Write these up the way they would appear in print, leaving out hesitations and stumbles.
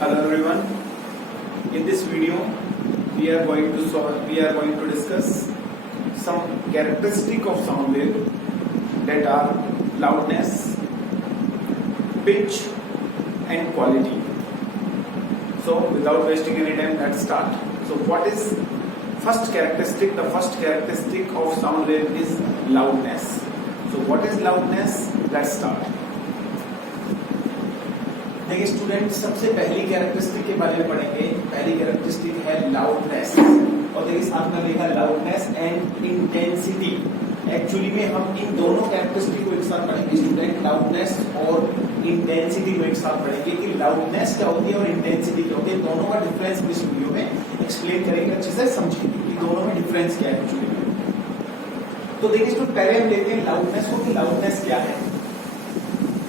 Hello everyone. In this video, we are going to discuss some characteristic of sound wave that are loudness, pitch, and quality. So, without wasting any time, let's start. So, what is first characteristic? The first characteristic of sound wave is loudness. So, what is loudness? Let's start. देखिए student, सबसे पहली characteristic के बारे में पढ़ेंगे. पहली characteristic है loudness, और देखिए साथ में लिखा है लाउडनेस एंड इंटेंसिटी. एक्चुअली में हम इन दोनों कैरेक्टरिस्टिक को एक साथ पढ़ेंगे स्टूडेंट. लाउडनेस और इंटेंसिटी को एक साथ पढ़ेंगे कि लाउडनेस क्या होती है और इंटेंसिटी क्या होती है. दोनों का डिफरेंस इस वीडियो में एक्सप्लेन करेंगे, अच्छे से समझेंगे कि दोनों में डिफरेंस क्या है एक्चुअली में. तो देखिए स्टूडेंट, पहले हम लेते हैं लाउडनेस को कि लाउडनेस क्या है.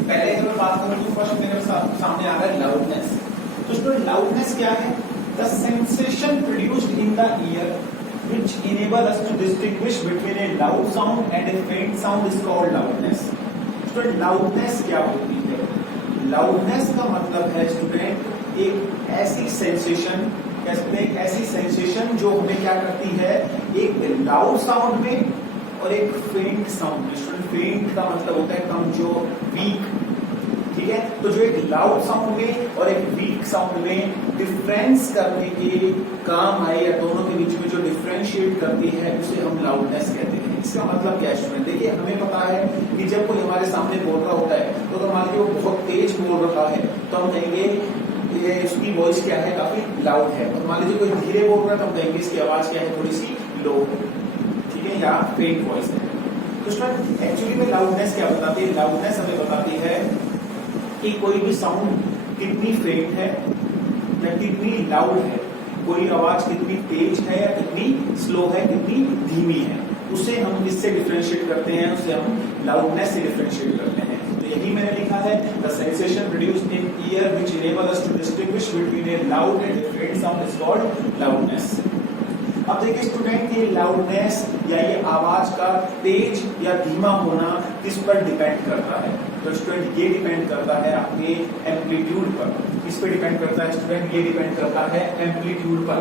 पहले अगर मैं बात करूं तो फर्स्ट मेरे सामने आ रहा है लाउडनेस. तो स्टूडेंट, लाउडनेस क्या है? The sensation produced in the ear which enable us to distinguish between a loud sound and a faint sound is called loudness. Student, loudness क्या होती है? लाउडनेस का मतलब है स्टूडेंट एक ऐसी सेंसेशन, कह सकते हैं ऐसी सेंसेशन जो हमें क्या करती है, एक लाउड साउंड में और एक फेंट साउंड में. स्टूडेंट, फेंट का मतलब होता है कमजोर, वीक. ठीक है, तो जो एक लाउड साउंड में और एक वीक साउंड में डिफरेंस करने के काम आए या दोनों के बीच में जो डिफरेंशिएट करती है उसे हम लाउडनेस कहते हैं. इसका मतलब क्या है स्टूडेंट? देखिए, हमें पता है कि जब कोई हमारे सामने बोल रहा होता है तो अगर मान लीजिए वो बहुत तेज बोल रहा है तो हम कहेंगे ये इसकी वॉइस क्या है, काफी लाउड है. और मान लीजिए कोई धीरे बोल रहा है तो हम कहेंगे इसकी आवाज क्या है, थोड़ी सी लो, ठीक है, या फेंट वॉइस है. तो स्टूडेंट, एक्चुअली में लाउडनेस क्या बताती है? लाउडनेस हमें बताती है कि कोई भी साउंड कितनी फेंट है या कितनी लाउड है, कोई आवाज कितनी तेज है या कितनी स्लो है, कितनी धीमी है. उसे हम किससे डिफरेंशिएट करते हैं? उसे हम लाउडनेस से डिफरेंशिएट करते हैं. तो यही मैंने लिखा है, the sensation produced in ear which enable us to distinguish between a loud and a faint sound is called loudness. अब देखिए स्टूडेंट, ये लाउडनेस या ये आवाज का तेज या धीमा होना किस पर डिपेंड करता है? तो स्टूडेंट, ये डिपेंड करता है आपके एम्पलीट्यूड पर. किस पे डिपेंड करता है स्टूडेंट? ये डिपेंड करता है एम्पलीट्यूड पर.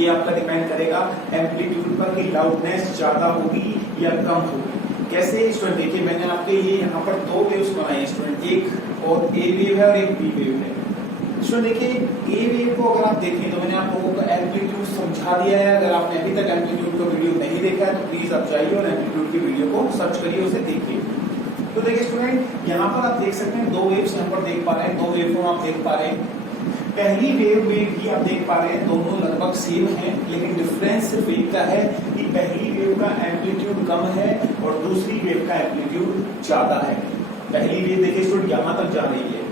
ये आपका डिपेंड करेगा एम्पलीट्यूड पर कि लाउडनेस ज्यादा होगी या कम होगी. कैसे स्टूडेंट? देखिए, मैंने आपके लिए यहाँ पर दो वेव्स बनाए हैं स्टूडेंट, एक और ए वेव है और एक बी वेव है. स्टूडेंट देखिए, ए वेव को अगर आप देखें तो मैंने आप लोगों को एम्पलीट्यूड समझा दिया है. अगर आपने अभी तक एम्पलीट्यूड का वीडियो नहीं देखा है तो प्लीज आप जाइए और एम्पलीट्यूड की वीडियो को सर्च करिए, उसे देखिए. तो देखिए स्टूडेंट, यहाँ पर आप देख सकते हैं दो वेव्स यहाँ पर देख पा रहे हैं, दो वेव फॉर्म आप देख पा रहे हैं. पहली वेव में भी आप देख पा रहे हैं दोनों लगभग सेम हैं, लेकिन डिफरेंस सिर्फ एक का है कि पहली वेव का एम्पलीट्यूड कम है और दूसरी वेव का एम्पलीट्यूड ज्यादा है. पहली वेव देखिए स्टूडेंट यहाँ तक जा रही है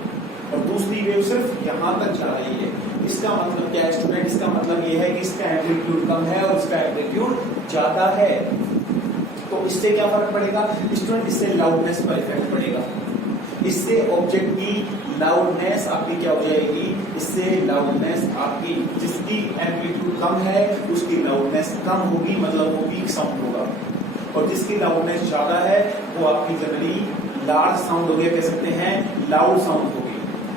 और दूसरी वेव सिर्फ यहाँ तक जा रही है. इसका मतलब क्या है स्टूडेंट? इसका मतलब ये है कि इसका एम्पलीट्यूड कम है और इसका एम्पलीट्यूड ज्यादा है. तो इससे क्या फर्क पड़ेगा स्टूडेंट? इससे लाउडनेस पर इफेक्ट पड़ेगा. इससे ऑब्जेक्ट की लाउडनेस आपकी क्या हो जाएगी? इससे लाउडनेस आपकी, जिसकी एम्पलीट्यूड कम है उसकी लाउडनेस कम होगी, मतलब वो वीक साउंड होगा. और जिसकी लाउडनेस ज्यादा है वो आपकी जनरली लार्ज साउंड हो गया, कह सकते हैं लाउड साउंड होगी.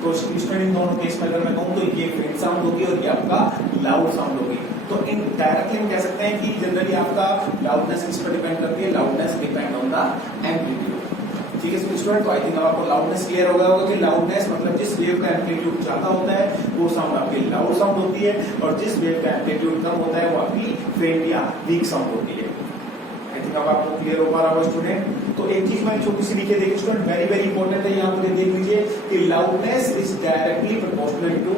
तो स्टूडेंट, इन दोनों केस में अगर मैं कहूं तो ये फेंट साउंड होगी और ये आपका लाउड साउंड होगी. तो इन डायरेक्टली हम कह सकते हैं कि जनरली आपका लाउडनेस किस पर डिपेंड करती है? Loudness depend on the amplitude. ठीक है स्टूडेंट, तो आई थिंक आपको लाउडनेस क्लियर हो गया होगा कि लाउडनेस मतलब जिस वेव का एम्पलीट्यूड ज्यादा होता है वो साउंड आपकी लाउड साउंड होती है, और जिस वेव का एम्पलीट्यूड कम होता है वो आपकी फेंट या वीक साउंड होती है. आई थिंक अब आपको क्लियर हो पा रहा होगा स्टूडेंट. तो एक चीज मैंने छोटी सी लिखी देखिए स्टूडेंट, वेरी वेरी इंपॉर्टेंट है, यहाँ पर देख लीजिए कि loudness is directly proportional to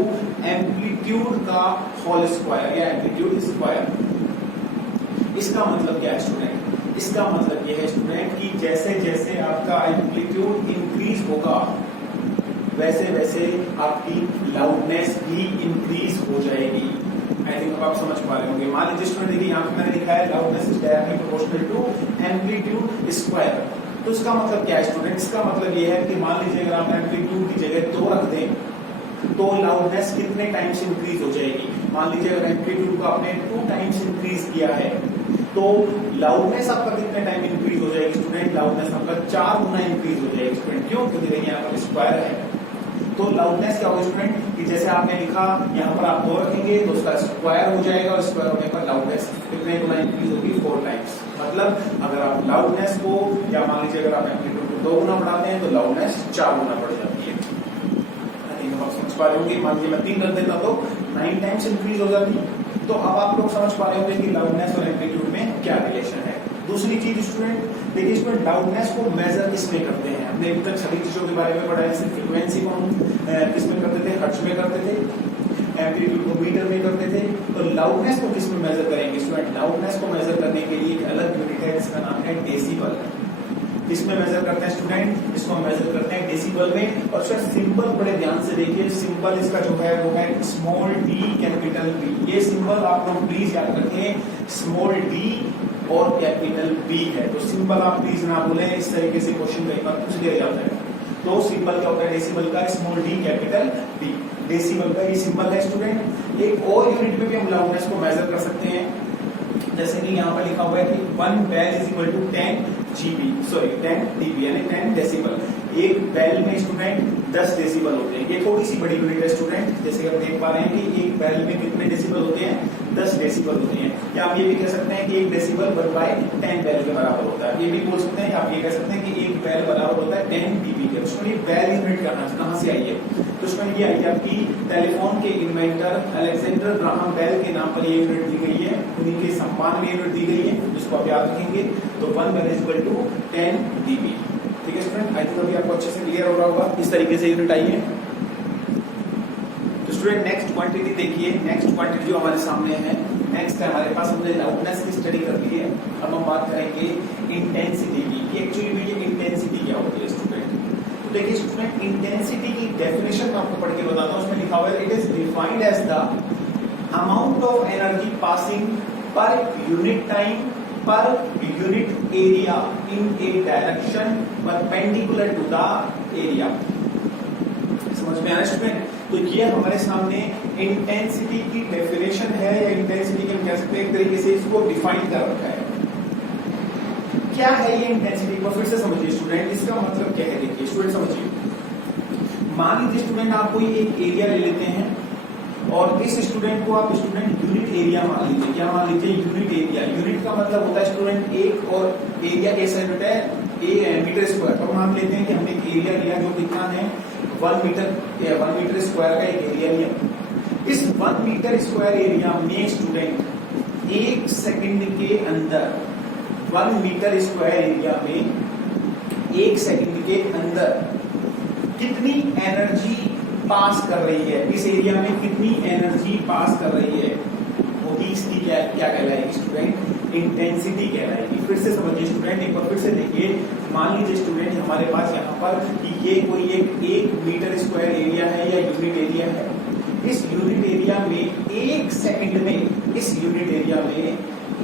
amplitude का होल स्क्वायर या एम्पलीट्यूड स्क्वायर. इसका मतलब क्या है स्टूडेंट? इसका मतलब यह है स्टूडेंट कि जैसे जैसे आपका एम्पलीट्यूड इंक्रीज होगा वैसे वैसे आपकी लाउडनेस भी इंक्रीज हो जाएगी. आई थिंक अब आप समझ पा रहे होंगे. मान लीजिए स्टूडेंट, देखिए यहाँ पे मैंने लिखा है loudness is directly proportional to amplitude square. तो इसका मतलब क्या है स्टूडेंट? इसका मतलब यह है कि मान लीजिए अगर आप एम्पलीट्यूड की जगह 2 रख दें तो लाउडनेस कितने टाइम्स इंक्रीज हो जाएगी? मान लीजिए अगर एम्पलीट्यूड को आपने 2 टाइम्स इंक्रीज किया है तो लाउडनेस आपका कितने टाइम इंक्रीज हो जाएगी स्टूडेंट? लाउडनेस आपका 4 गुना इंक्रीज हो जाएगी स्टूडेंट. क्यों? क्योंकि देखिए यहाँ पर स्क्वायर है. तो लाउडनेस क्या होगा स्टूडेंट कि जैसे आपने लिखा यहाँ पर आप 2 रखेंगे तो उसका स्क्वायर हो जाएगा और स्क्वायर होने पर लाउडनेस कितने गुना इंक्रीज होगी 4 टाइम्स। मतलब अगर आप लाउडनेस को या मान लीजिए अगर आप एम्पलीट्यूड को 2 गुना बढ़ाते हैं तो लाउडनेस 4 गुना बढ़ जाती है। आप समझ पा रहे होंगे, मान लीजिए मैं 3 कर देता तो 9 टाइम्स इंक्रीज हो जाती। तो अब आप लोग समझ पा रहे होंगे कि लाउडनेस और एम्पलीट्यूड में क्या रिलेशन है। दूसरी चीज स्टूडेंट देखिए, स्टूडेंट लाउडनेस को मेजर किसमें करते हैं? हमने अभी तक सभी चीजों के बारे में पढ़ा है, जैसे फ्रीक्वेंसी को हम किसमें करते थे? हर्ट्ज में करते थे, एम्पलीट्यूड को मीटर में करते थे। तो लाउडनेस को किसमें मेजर करेंगे स्टूडेंट? लाउडनेस को मेजर करने के लिए एक अलग यूनिट है जिसका नाम है डेसिबल। किसमें मेजर करते हैं स्टूडेंट? इसको हम मेजर करते हैं डेसिबल में। और सर सिंबल बड़े ध्यान से देखिए, सिंबल इसका जो है वो है स्मॉल डी कैपिटल बी। ये सिंबल आप लोग प्लीज याद रखें, स्मॉल डी और कैपिटल बी है। तो सिंबल आप प्लीज ना भूलें, इस तरीके से क्वेश्चन कई बार पूछ दिया जाता है। तो सिंबल क्या होता है डेसिबल का? Small D capital B. Decibel का ये सिंबल है स्टूडेंट। एक और यूनिट में भी हम लाउडनेस को मेजर कर सकते हैं, जैसे कि यहाँ पर लिखा हुआ है कि 1 bel is equal to 10 dB यानी 10 डेसिबल। एक बेल में स्टूडेंट 10 डेसिबल होते हैं। ये थोड़ी सी बड़ी यूनिट है स्टूडेंट, जैसे कि आप देख पा रहे हैं कि एक बेल में कितने डेसिबल होते हैं? 10 डेसिबल होते हैं। या आप ये भी कह सकते हैं कि 1 डेसिबल 1/10 बेल के बराबर होता है। ये भी बोल सकते हैं, आप ये कह सकते हैं कि 1 बेल बराबर होता है 10 dB के। उसमें बेल यूनिट कहाँ से आई है? तो उसमें ये आई आपकी टेलीफोन के इन्वेंटर अलेक्जेंडर ग्राहम बेल के नाम पर ये यूनिट दी गई है, उन्हीं के सम्मान में यूनिट दी गई है, जिसको आप याद रखेंगे। तो 1 bel is equal to 10 dB। ठीक है स्टूडेंट, आई थिंक अभी आपको अच्छे से क्लियर हो रहा होगा। इस तरीके से यूनिट आई है। तो स्टूडेंट नेक्स्ट क्वांटिटी देखिए, नेक्स्ट क्वांटिटी जो हमारे सामने है, नेक्स्ट है हमारे पास, हमने लाउडनेस की स्टडी कर ली है। अब हम बात करेंगे इंटेंसिटी की। एक्चुअली में ये इंटेंसिटी क्या होती है स्टूडेंट? तो देखिए स्टूडेंट, इंटेंसिटी की डेफिनेशन मैं आपको पढ़ के बताता हूँ। उसमें लिखा हुआ है, it is defined as the amount of energy passing per unit time per unit area in a direction perpendicular to the area. समझ में आया स्टूडेंट? तो ये हमारे सामने इंटेंसिटी की डेफिनेशन है, या इंटेंसिटी के हम कह सकते हैं एक तरीके से इसको डिफाइन कर रखा है। क्या है ये इंटेंसिटी? को फिर से समझिए स्टूडेंट, इसका मतलब क्या है? देखिए स्टूडेंट समझिए, मान लीजिए स्टूडेंट आप कोई एक एरिया ले लेते हैं और इस स्टूडेंट को आप स्टूडेंट यूनिट एरिया मान लीजिए। क्या मान लीजिए? Unit area. यूनिट का मतलब होता है स्टूडेंट एक, और एरिया कैसा यूनिट है? Metre square. तो मान लेते हैं कि हमने एक एरिया लिया जो कितना है 1 मीटर स्क्वायर का एक एरिया लिया। इस 1 मीटर स्क्वायर एरिया में स्टूडेंट 1 सेकंड के अंदर 1 मीटर स्क्वायर एरिया में 1 सेकंड के अंदर कितनी एनर्जी पास कर रही है? इस एरिया में कितनी एनर्जी पास कर रही है? वो भी इसकी क्या कहलाएगी स्टूडेंट? इंटेंसिटी कहलाएगी। फिर से समझिए स्टूडेंट, एक बार फिर से देखिए। मान लीजिए स्टूडेंट हमारे पास यहाँ पर ये कोई एक मीटर स्क्वायर एरिया है या यूनिट एरिया है। इस यूनिट एरिया में 1 सेकंड में, इस यूनिट एरिया में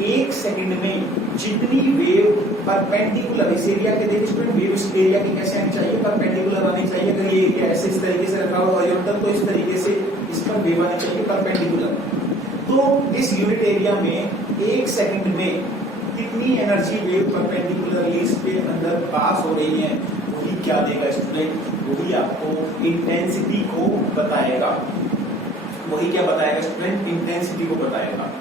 1 सेकंड में जितनी वेव परपेंडिकुलर, इस एरिया के देखिए स्टूडेंट, वेव इस एरिया की कैसे आनी चाहिए? परपेंडिकुलर आनी चाहिए। अगर ये एरिया ऐसे इस तरीके से रखा हुआ हॉरिजॉन्टल, तो इस तरीके से इस पर वेव आनी चाहिए परपेंडिकुलर। तो इस यूनिट एरिया में 1 सेकंड में कितनी एनर्जी वेव परपेंडिकुलरली इसके अंदर पास हो रही है, वही क्या देगा स्टूडेंट? वही आपको इंटेंसिटी को बताएगा। वही क्या बताएगा स्टूडेंट? इंटेंसिटी को बताएगा।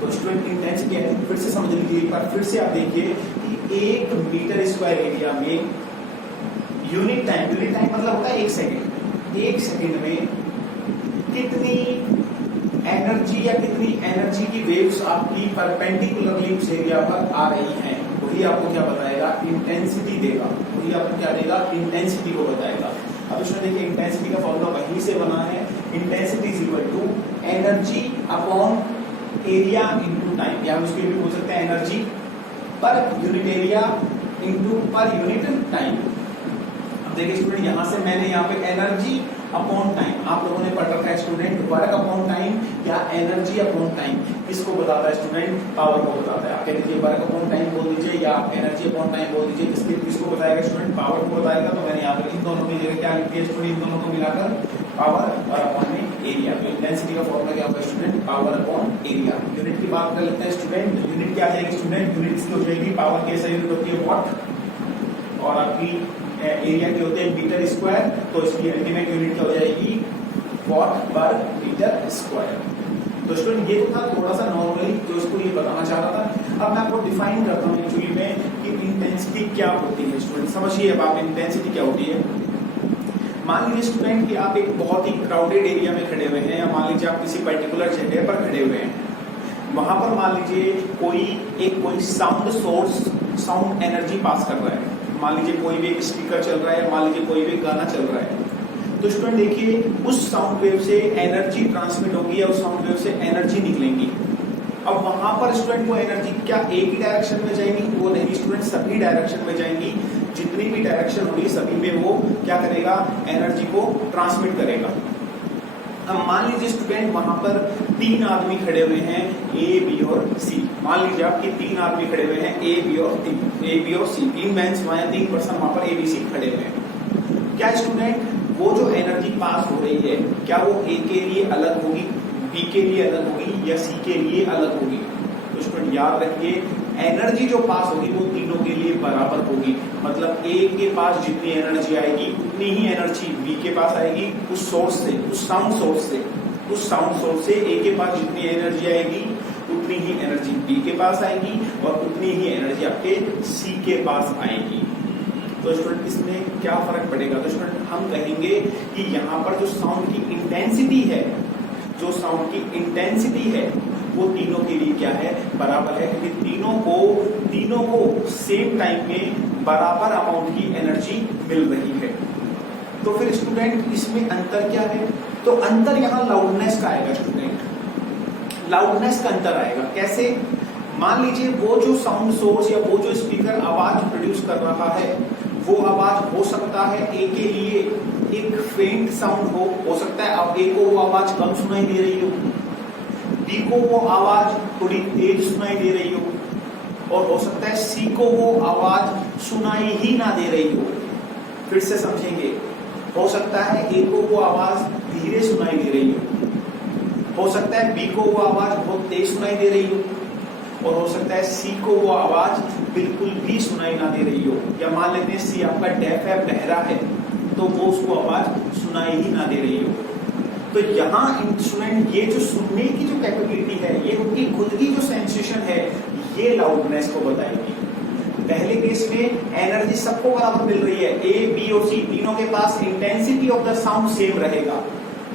तो स्टूडेंट इंटेंसिटी है, फिर से समझ लीजिए एक बार, फिर से आप देखिए कि 1 मीटर स्क्वायर एरिया में यूनिट टाइम मतलब होता है 1 सेकंड। 1 सेकंड में कितनी एनर्जी या कितनी एनर्जी की वेव्स आपकी परपेंडिकुलरली उस एरिया पर आ रही हैं, वही आपको क्या बताएगा? इंटेंसिटी देगा। वही आपको क्या देगा? इंटेंसिटी को बताएगा। अब इसमें देखिए इंटेंसिटी का फॉर्मूला वहीं से बना है, intensity is equal to energy upon area into time, या हम उसको भी बोल सकते हैं energy per unit area into per unit time. अब देखिए स्टूडेंट, यहां से मैंने यहाँ पे एनर्जी अपॉन टाइम, आप लोगों ने पढ़ रखा है स्टूडेंट, वर्क अपॉन टाइम या एनर्जी अपॉन टाइम, किसको बताता है स्टूडेंट? पावर को बताता है। आप कह दीजिए वर्क अपॉन टाइम बोल दीजिए या एनर्जी अपॉन टाइम बोल दीजिए, इसके किसको बताएगा स्टूडेंट? पावर को बताएगा। तो मैंने यहाँ पर इन दोनों की जगह क्या लिखी है स्टूडेंट? इन दोनों को मिलाकर पावर और अपॉन में एरिया। तो इंटेंसिटी का फॉर्मूला क्या होगा student? Power upon area. Unit की बात कर लेते हैं स्टूडेंट। यूनिट क्या आ जाएगी स्टूडेंट? यूनिट इसकी हो जाएगी, पावर की ऐसा यूनिट होती है वॉट, और आपकी एरिया के होते हैं मीटर स्क्वायर, तो इसकी अल्टीमेट यूनिट क्या हो जाएगी, वॉट पर मीटर स्क्वायर। तो स्टूडेंट ये था थोड़ा सा नॉर्मली जो इसको ये बताना चाह रहा था। अब मैं आपको डिफाइन करता हूँ एक्चुअली में कि इंटेंसिटी क्या होती है। स्टूडेंट समझिए अब आप इंटेंसिटी क्या होती है। मान लीजिए स्टूडेंट कि आप एक बहुत ही क्राउडेड एरिया में खड़े हुए हैं, या मान लीजिए आप किसी पर्टिकुलर जगह पर खड़े हुए हैं, वहां पर मान लीजिए कोई साउंड सोर्स साउंड एनर्जी पास कर रहा है। मान लीजिए कोई भी एक स्पीकर चल रहा है, मान लीजिए कोई भी गाना चल रहा है, तो स्टूडेंट देखिए उस साउंड वेव से एनर्जी ट्रांसमिट होगी या उस साउंड वेव से एनर्जी निकलेंगी। अब वहां पर स्टूडेंट वो एनर्जी क्या एक ही डायरेक्शन में जाएंगी, वो नहीं स्टूडेंट, सभी डायरेक्शन में जाएंगी। जितनी भी डायरेक्शन होगी सभी में वो क्या करेगा, एनर्जी को ट्रांसमिट करेगा। अब मान लीजिए स्टूडेंट वहां पर 3 आदमी खड़े हुए हैं, ए बी और सी। मान लीजिए आपके 3 आदमी खड़े हुए हैं, ए बी और सी, 3 मेंस वहां 3 पर्सन वहां पर ए बी सी खड़े हुए हैं। क्या स्टूडेंट वो जो एनर्जी पास हो रही है, क्या वो ए के लिए अलग होगी, बी के लिए अलग होगी या सी के लिए अलग होगी? तो स्टूडेंट याद रखिए एनर्जी जो पास होगी वो तीनों के लिए बराबर होगी। मतलब ए के पास जितनी एनर्जी आएगी उतनी ही एनर्जी बी के पास आएगी उस सोर्स से, उस साउंड सोर्स से ए के पास जितनी एनर्जी आएगी उतनी ही एनर्जी बी के पास आएगी और उतनी ही एनर्जी आपके सी के पास आएगी। तो स्टूडेंट इसमें क्या फर्क पड़ेगा? तो स्टूडेंट हम कहेंगे कि यहाँ पर जो साउंड की इंटेंसिटी है वो तीनों के लिए क्या है, बराबर है, क्योंकि तीनों को सेम टाइम में बराबर अमाउंट की एनर्जी मिल रही है। तो फिर स्टूडेंट इसमें अंतर क्या है? तो अंतर यहाँ लाउडनेस का आएगा स्टूडेंट, लाउडनेस का अंतर आएगा। कैसे? मान लीजिए वो जो साउंड सोर्स या वो जो स्पीकर आवाज प्रोड्यूस कर रहा है, वो आवाज हो सकता है ए के लिए एक फेंट साउंड हो सकता है अब ए को वो आवाज कम सुनाई दे रही हो, बी को वो आवाज थोड़ी तेज सुनाई दे रही हो, और हो सकता है सी को वो आवाज सुनाई ही ना दे रही हो। फिर से समझेंगे, हो सकता है ए को वो आवाज धीरे सुनाई दे रही हो सकता है बी को वो आवाज बहुत तेज सुनाई दे रही हो, और हो सकता है सी को वो आवाज बिल्कुल भी सुनाई ना दे रही हो। या मान लेते हैं सी आपका डेफ है, बहरा है, तो वो उसको आवाज सुनाई ही ना दे रही हो। तो यहाँ इंस्ट्रूमेंट ये जो सुनने की जो कैपेबिलिटी है, ये उनकी खुद की जो सेंसेशन है, ये लाउडनेस को बताएगी। पहले केस में एनर्जी सबको बराबर मिल रही है, ए बी और सी तीनों के पास intensity of the sound same रहेगा।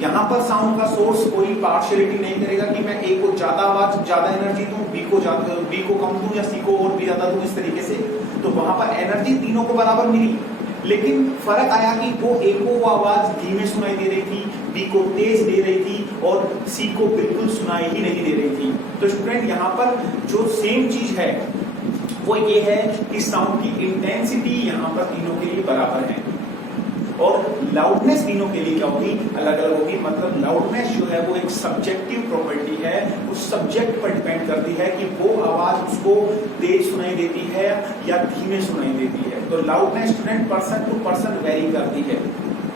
यहाँ पर साउंड का सोर्स कोई पार्शियलिटी नहीं करेगा कि मैं ए को ज्यादा एनर्जी दूं, बी को कम दूं या सी को और भी ज्यादा दूं, इस तरीके से। तो वहां पर एनर्जी तीनों को बराबर मिली, लेकिन फर्क आया कि वो ए को वो आवाज धीमे सुनाई दे रही थी, बी को तेज दे रही थी और सी को बिल्कुल सुनाई ही नहीं दे रही थी। तो स्टूडेंट यहाँ पर जो सेम चीज है वो ये है कि साउंड की इंटेंसिटी यहाँ पर तीनों के लिए बराबर है, और लाउडनेस तीनों के लिए क्या होगी, अलग अलग होगी। मतलब लाउडनेस जो है वो एक सब्जेक्टिव प्रॉपर्टी है, उस सब्जेक्ट पर डिपेंड करती है कि वो आवाज उसको तेज सुनाई देती है या धीमे सुनाई देती है। तो loudness student person to person vary करती है,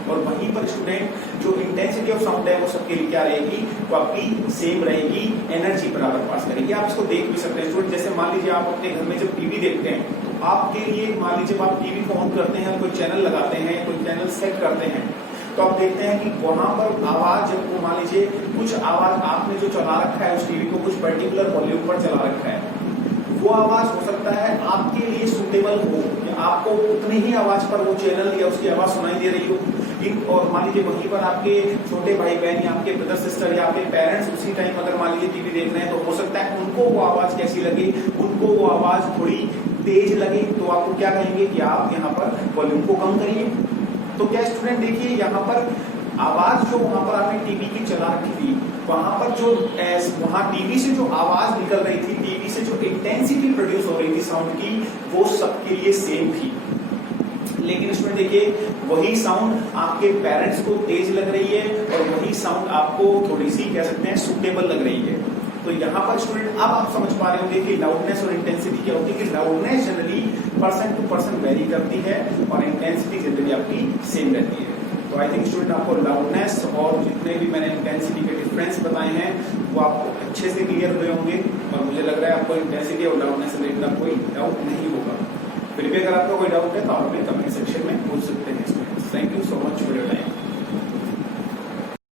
और वहीं पर स्टूडेंट जो इंटेंसिटी ऑफ साउंड है वो सबके लिए क्या रहेगी, वो आपकी सेम रहेगी, एनर्जी बराबर पास करेगी। आप इसको देख भी सकते हैं स्टूडेंट, जैसे मान लीजिए आप अपने घर में जब टीवी देखते हैं, तो आपके लिए मान लीजिए जब आप टीवी को ऑन करते हैं, कोई चैनल लगाते हैं, कोई चैनल सेट करते हैं, तो आप देखते हैं कि वहां पर आवाज जब वो मान लीजिए कुछ आवाज आपने जो चला रखा है उस टीवी को कुछ पर्टिकुलर वॉल्यूम पर चला रखा है, वो आवाज हो सकता है आपके लिए सुटेबल हो, आपको उतनी ही आवाज पर वो चैनल या उसकी आवाज सुनाई दे रही हो। और मान लीजिए वहीं पर आपके छोटे भाई बहन या आपके ब्रदर सिस्टर या आपके पेरेंट्स उसी टाइम अगर मान लीजिए टीवी देख रहे हैं, तो हो सकता है उनको वो आवाज कैसी लगे, उनको वो आवाज थोड़ी तेज लगे, तो आपको क्या कहेंगे कि आप यहाँ पर वॉल्यूम को कम करिए। तो क्या स्टूडेंट देखिए यहाँ पर आवाज जो वहां पर आपने टीवी की चला रखी थी, वहां पर जो वहां टीवी से जो आवाज निकल रही थी, टीवी से जो इंटेंसिटी प्रोड्यूस हो रही थी साउंड की, वो सबके लिए सेम थी। लेकिन इसमें देखिए वही साउंड आपके पेरेंट्स को तेज लग रही है और वही साउंड आपको थोड़ी सी कह सकते हैं सूटेबल लग रही है। तो यहाँ पर स्टूडेंट अब आप समझ पा रहे होंगे कि लाउडनेस और इंटेंसिटी क्या होती है। कि loudness generally person to person vary करती है और इंटेंसिटी जनरली आपकी सेम रहती है। तो आई थिंक स्टूडेंट आपको लाउडनेस और जितने भी मैंने इंटेंसिटी के डिफरेंस बताए हैं वो आपको अच्छे से क्लियर हुए होंगे, और मुझे लग रहा है आपको इंटेंसिटी और लाउडनेस से रिलेटेड कोई डाउट नहीं होगा। फिर भी अगर आपको कोई डाउट है तो आप हमें कमेंट